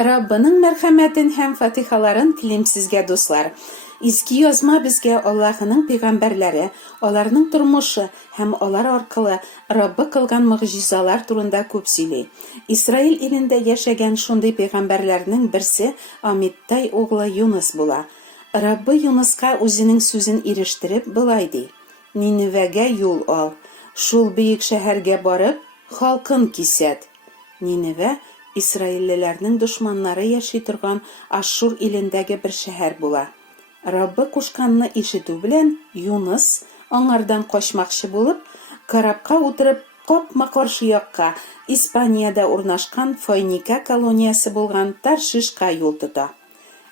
Раббының мәрхәмәтен һәм фатихаларын телим сезгә, дуслар. Изге язма безгә Аллаһының пәйгамбәрләре, аларның тормышы һәм алар аркылы Раббы кылган мөгъҗизалар турында күп сөйли. Исраил илендә яшәгән шундый пәйгамбәрләрнең берсе Амиттай углы Юнус була. Раббы Юнуска үзенең сүзен ирештереп былай ди: Ниневәгә юл ал, шул бөек шәһәргә барып, халкын кисәт. Ниневә Исраиллеләрнең дошманнары яши торган Ашшур илендәге бер шәһәр була. Раббы кушканны ишетү белән Юнус аңардан качмакчы булып, карапка утырып капма-каршы якка, Испаниядә урнашкан Фойника колониясе булган Таршишка юл тота.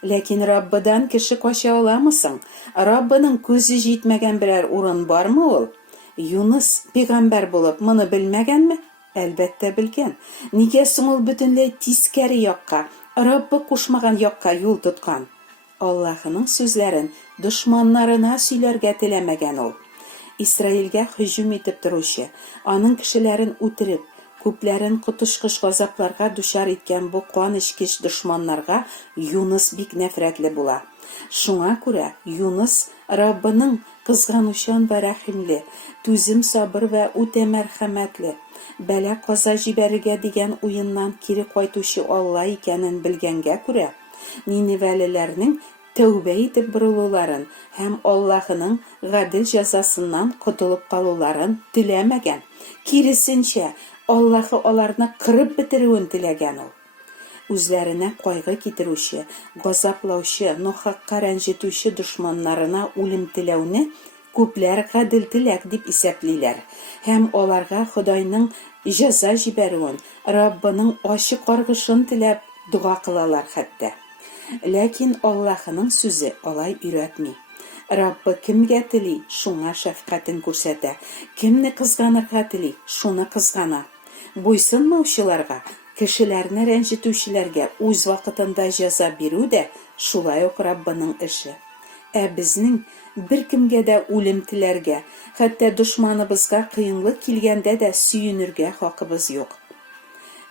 Ләкин Раббыдан кеше кача аламы соң? Раббының күзе җитмәгән берәр урын бармы ул? Юнус пәйгамбәр булып моны белмәгәнме? Әлбәттә белгән. Нигә соң ул бөтенләй тискәре якка, Раббы кушмаган якка юл тоткан? Аллаһының сүзләрен дошманнарына сөйләргә теләмәгән ул. Исраилгә һөҗүм итеп торучы, аның кешеләрен үтереп, күпләрен котышкыч газапларга дучар иткән бу куанычкыч дошманнарга Юнус бик нәфрәтле була. Шуңа күрә Юнус Раббының кызганучан ва рәхимле, түзем, сабыр ва үтә мәрхәмәтле, бәла каза җибәрергә дигән уеннан кире кайтучы Алла икәнен белгәнгә күрә, Ниневәлеләрнең тәүбә итеп борылуларын һәм Аллаһының гадел җәзасыннан котылып калуларын теләмәгән. Киресенчә, Аллаһы аларны кырып бетерүен теләгән ул. Үзләренә кайгы китерүче, газаплаучы, нахакка рәнҗетүче дошманнарына үлем теләүне күпләр гадел теләк дип исәплиләр һәм аларга Худайның җәза җибәрүен, Раббының ачык каргышын теләп дуга кылалар хәтта. Ләкин Аллаһының сүзе алай өйрәтми. Раббы кемгә тели, шуңа шәфкатен күрсәтә. Кемне кызганырга тели, шуны кызгана. Буйсынмаучыларга, кешеләрне рәнҗетүчеләргә үз вакытында җәза бирү дә шулай ук Раббының эше. Безнең беркемгә дә үлем теләргә, хәтта дошманыбызга кыенлык килгәндә дә сөенергә хакыбыз юк.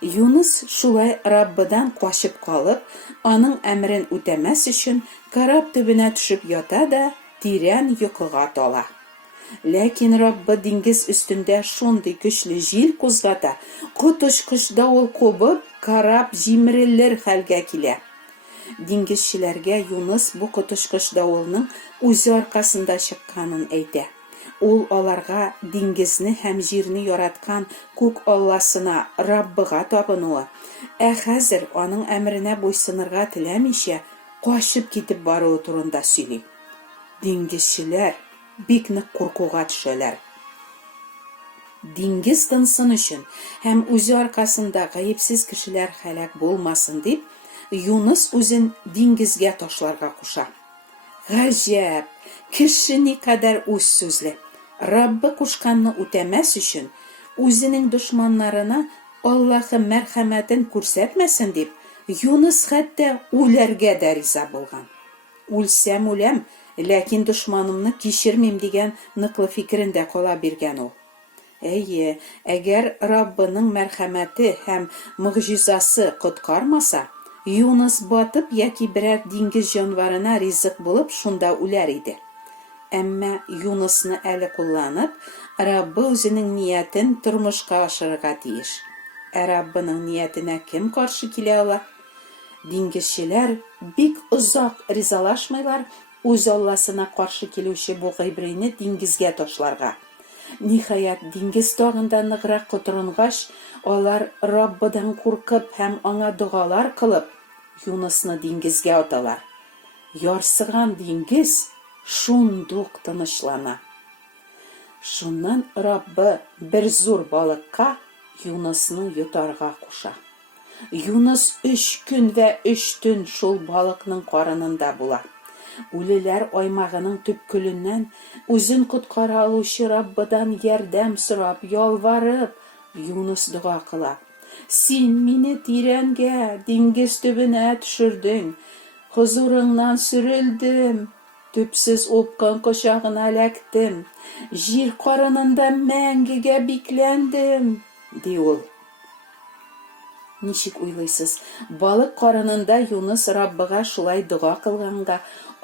Юнус шулай Раббыдан качып калып, аның әмрен үтәмәс өчен карап төбенә төшеп ята да тирән йокыга тала. Ләкин Раббы диңгез өстендә шундый көчле җил кузгата, коточкыч давыл кубып, карап җимерелер хәлгә килә. Диңгезчеләргә Юнус бу коточкыч давылның үзе аркасында чыкканын әйтә. Ул аларга диңгезне һәм җирне яраткан күк Алласына, Раббыга табынуы, хәзер аның әмренә буйсынырга теләмичә, качып китеп баруы турында сөйли. Диңгезчеләр бик нык куркуга төшәләр. Диңгез тынсын өчен һәм үзе аркасында гаепсез кешеләр һәлак булмасын дип, Юнус үзен диңгезгә ташларга куша. Гаҗәп, кеше никадәр үз сүзле. Раббы кушканны үтәмәс өчен, үзенең дошманнарына Аллаһы мәрхәмәтен күрсәтмәсен дип, Юнус хәтта үләргә дә риза булган. Үлсәм үләм, ләкин дошманымны кичермим дигән ныклы фикерендә кала биргән ул. Әйе, әгәр Раббының мәрхәмәте һәм мөгъҗизасы коткармаса, Юнус батып яки берәр диңгез җанварына ризык булып шунда үләр иде. Әмма Юнусны әле кулланып, Раббы үзенең ниятен тормышка ашырырга тиеш. Раббының ниятенә кем каршы килә ала? Диңгезчеләр бик озак ризалашмыйлар үз Алласына каршы килүче бу гыйбрийне диңгезгә ташларга. Ниһаять, диңгез тагында ныграк котырынгач, алар Раббыдан куркып һәм аңа дугалар кылып, Юнусны диңгезгә аталар. Ярсыган диңгез шундук тынычлана. Шуннан Раббы бер зур балыкка Юнусны йотарга куша. Юнус 3 көн вә 3 төн шул балыкның карынында була. Үлеләр аймагының төпкөленнән үзен коткара алучы Раббыдан ярдәм сорап, ялварып, Юнус дуга кыла. Син мине тирәнгә, диңгез төбенә төшердең, хозурыңнан сүрелдем, төпсез опкан кочагына эләктем, җир карынында мәңгегә бикләндем, ди ул. Ничек уйлыйсыз? Балык карынында Юнус Раббыга шулай дуга кылганга,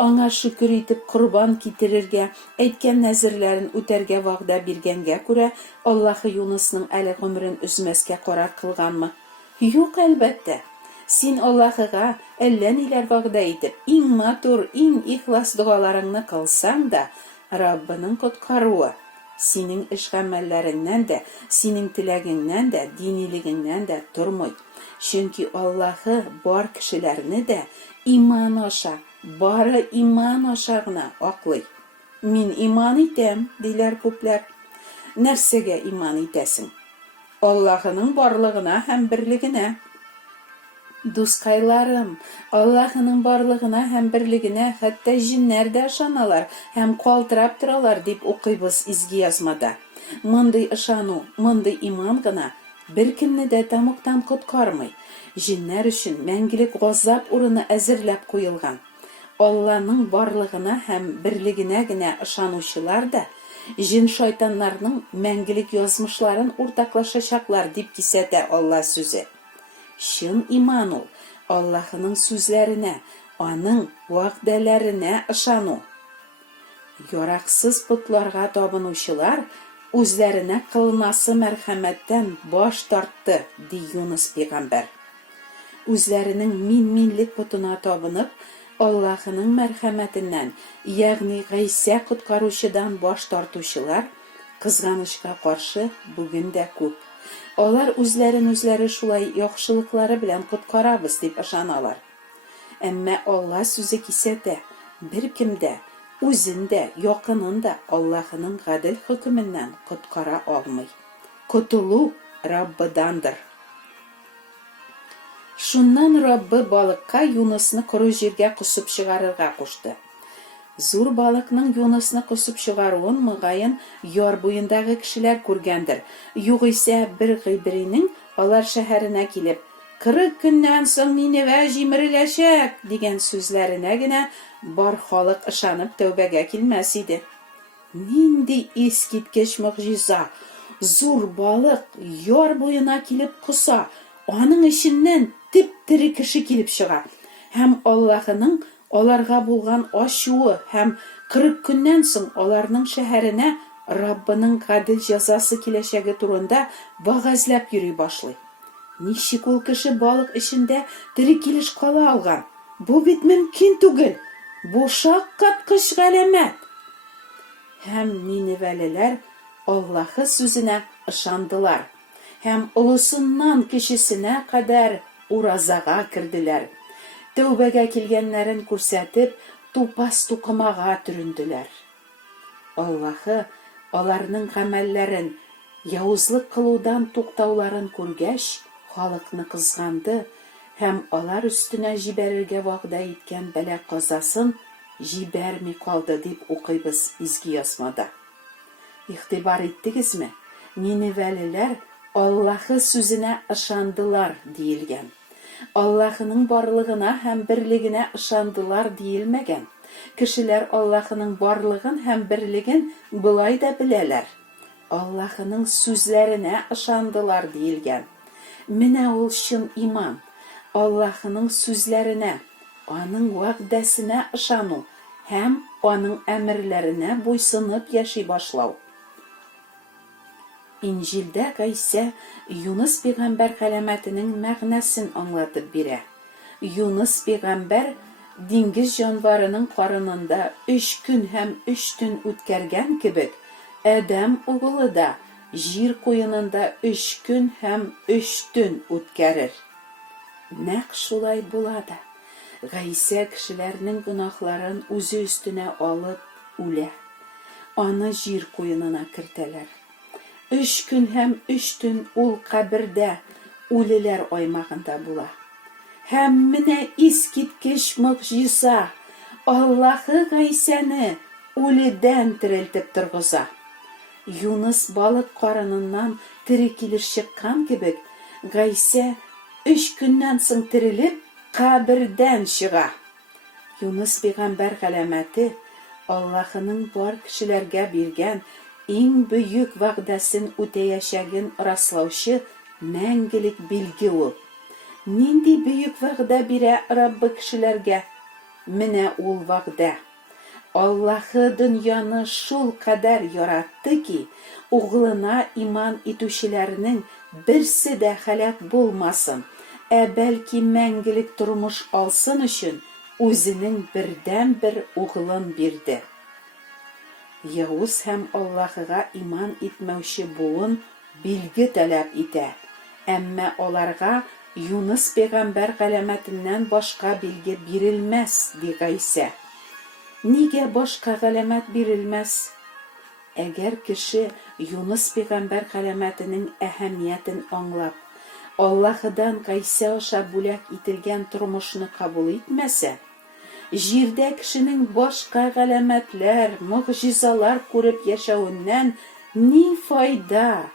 аңа шөкер итеп корбан китерергә, әйткән нәзерләрен үтәргә вәгъдә биргәнгә күрә, Аллаһы Юнусның әле гомерен үзмәскә карар кылганмы? Юк, әлбәттә. Син Аллаһыга әллә ниләр вәгъдә итеп, иң матур, иң ихлас дугаларыңны кылсаң да, Раббының коткаруы синең эш-гамәлләреңнән дә, синең теләгеңнән дә, динилегеңнән дә тормый. Чөнки Аллаһы бар кешеләрне дә иман аша, бары иман аша гына аклый. Мин иман итәм, диләр күпләр. Нәрсәгә иман итәсең? Аллаһының барлыгына һәм берлегенә. Дускайларым, Аллаһының барлыгына һәм берлегенә хәтта җиннәр дә ышаналар һәм калтырап торалар дип укыйбыз изге язмада. Мондый ышану, мондый иман гына беркемне дә тамуктан коткармый. Җиннәр өчен мәңгелек газап урыны әзерләп куелган. Аллаһның барлыгына һәм берлегенә генә ышанучылар да җин-шайтаннарның мәңгелек язмышларын уртаклашачаклар дип кисәтә Алла сүзе. Чын иман ул Аллаһының сүзләренә, аның вәгъдәләренә ышану. Яраксыз путларга табынучылар үзләренә кылынасы мәрхәмәттән баш тартты, ди Юнус пәйгамбәр. Үзләренең мин-минлек путына табынып, Аллаһының мәрхәмәтеннән, ягъни Гыйса коткаручыдан баш тартучылар кызганычка каршы бүген дә күп. Алар үзләрен шулай яхшылыклары белән коткарабыз дип ышаналар. Әмма Алла сүзе кисәтә, беркем дә үзен дә, якынын да Аллаһының гадел хөкеменнән коткара алмый. Котылу Раббыдандыр. Шуннан Раббы балыкка Юнусны коры җиргә кусып чыгарырга кушты. Зур балыкның Юнусны кусып чыгаруын мөгаен яр буендагы кешеләр күргәндер. Югыйсә бер гыйбринең алар шәһәренә килеп, 40 көннән соң Ниневә җимереләчәк дигән сүзләренә генә бар халык ышанып тәүбәгә килмәс иде. Нинди искиткеч мөгъҗиза! Зур балык яр буена килеп куса, аның эченнән тип-тере кеше килеп чыга. Һәм Аллаһының аларга булган ачуы һәм 40 көннән соң аларның шәһәренә Раббының гадел җәзасы киләчәге турында вәгазьләп йөри башлый. Ничек ул кеше балык эчендә тере килеш кала алган? Бу бит мөмкин түгел. Бу шаккаткыч галәмәт. Һәм Ниневәлеләр Аллаһы сүзенә ышандылар. Һәм улысыннан кешесенә кадәр уразага керделәр. Тәүбәгә килгәннәрен күрсәтеп, тупас туқымага төренделәр. Аллаһы аларның гамәлләрен, яузлык кылудан туктауларын күргәч, халыкны кызганды һәм алар өстенә җибәрергә вәгъдә иткән бәла казасын җибәрми калды дип укыйбыз изге язмада. Игътибар иттегезме? Ниневәлеләр Аллаһы сүзенә ышандылар диелгән. Аллаһының барлыгына һәм берлегенә ышандылар диелмәгән. Кешеләр Аллаһының барлыгын һәм берлеген булай да беләләр. Аллаһының сүзләренә ышандылар диелгән. Менә ул чын иман. Аллаһының сүзләренә, аның вәгъдәсенә ышану һәм аның әмерләренә буйсынып яши башлау. Инҗилдә Гыйса Юнус пәйгамбәр галәмәтенең мәгънәсен аңлатып бирә. Юнус пәйгамбәр диңгез җанварының карынында 3 көн һәм 3 төн үткәргән кебек, Адәм угылы да җир куенында 3 көн һәм 3 төн үткәрер. Нәкъ шулай була да. Гыйса кешеләрнең гөнаһларын үзе өстенә алып үлә. Аны җир куенына кертәләр. 3 көн һәм 3 төн ул кабердә, үлеләр аймагында була. Һәм менә искиткеч мөгъҗиза, Аллаһы Гыйсаны үледән терелтеп торгыза. Юнус балык карыныннан тере килеш чыккан кебек, Гыйса 3 көннән соң терелеп кабердән чыга. Юнус пәйгамбәр галәмәте Аллаһының бар кешеләргә биргән иң бөек вәгъдәсен үтәячәген раслаучы мәңгелек билге ул. Нинди бөек вәгъдә бирә Раббы кешеләргә? Менә ул вәгъдә. Аллаһы дөньяны шул кадәр яратты ки, углына иман итүчеләрнең берсе дә һәлак булмасын, бәлки мәңгелек тормыш алсын өчен үзенең бердән-бер углын бирде. Явыз һәм Аллаһыга иман итмәүче буын билге таләп итә, әмма аларга Юныс пәйгамбәр галәмәтеннән башка билге бирелмәс, ди Гайса. Нигә башка галәмәт бирелмәс? Әгәр кеше Юныс пәйгамбәр галәмәтенең әһәмиятен аңлап, Аллаһыдан Гайса аша бүләк ителгән тормышны кабул итмәсә, җирдә кешенең башка галәмәтләр, мөгъҗизалар күреп яшәүеннән ни файда?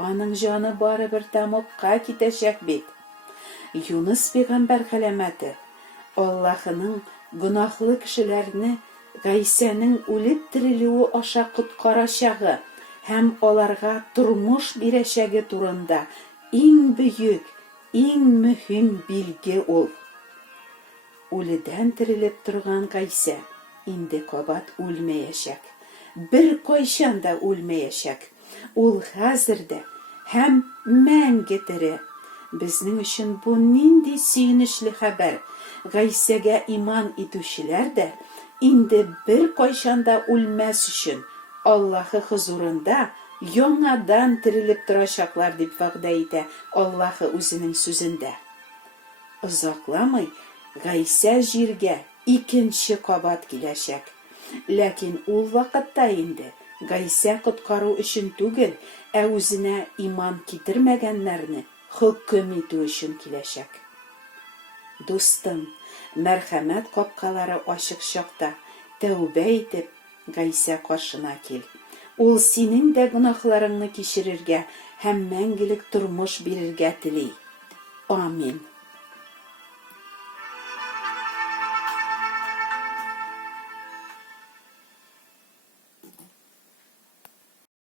Аның җаны барыбер тәмугка китәчәк бит. Юныс пәйгамбәр галәмәте Аллаһының гөнаһлы кешеләрне Гайсаның үлеп терелүе аша коткарачагы һәм аларга тормыш бирәчәге турында иң бөек, иң мөһим билге ул. Үледән терелеп торган Гайса инде кабат үлмәячәк. Бер кайчан да үлмәячәк. Ул хәзер дә һәм мәңге тере. Безнең өчен бу нинди сөенечле хәбәр. Гайсәгә иман итүчеләр дә инде бер кайчан да үлмәс өчен Аллаһы хузурында яңадан терелеп торачаклар дип вәгъдә итә Аллаһы үзенең сүзендә. Озакламый Гайса җиргә икенче кабат киләчәк. Ләкин ул вакытта инде Гайса коткару өчен түгел, үзенә иман китермәгәннәрне хөкем итү өчен киләчәк. Дустым, мәрхәмәт капкалары ачык чакта тәүбә итеп Гайса каршына кил. Ул синең дә гөнаһларыңны кичерергә һәм мәңгелек тормыш бирергә тели. Амин.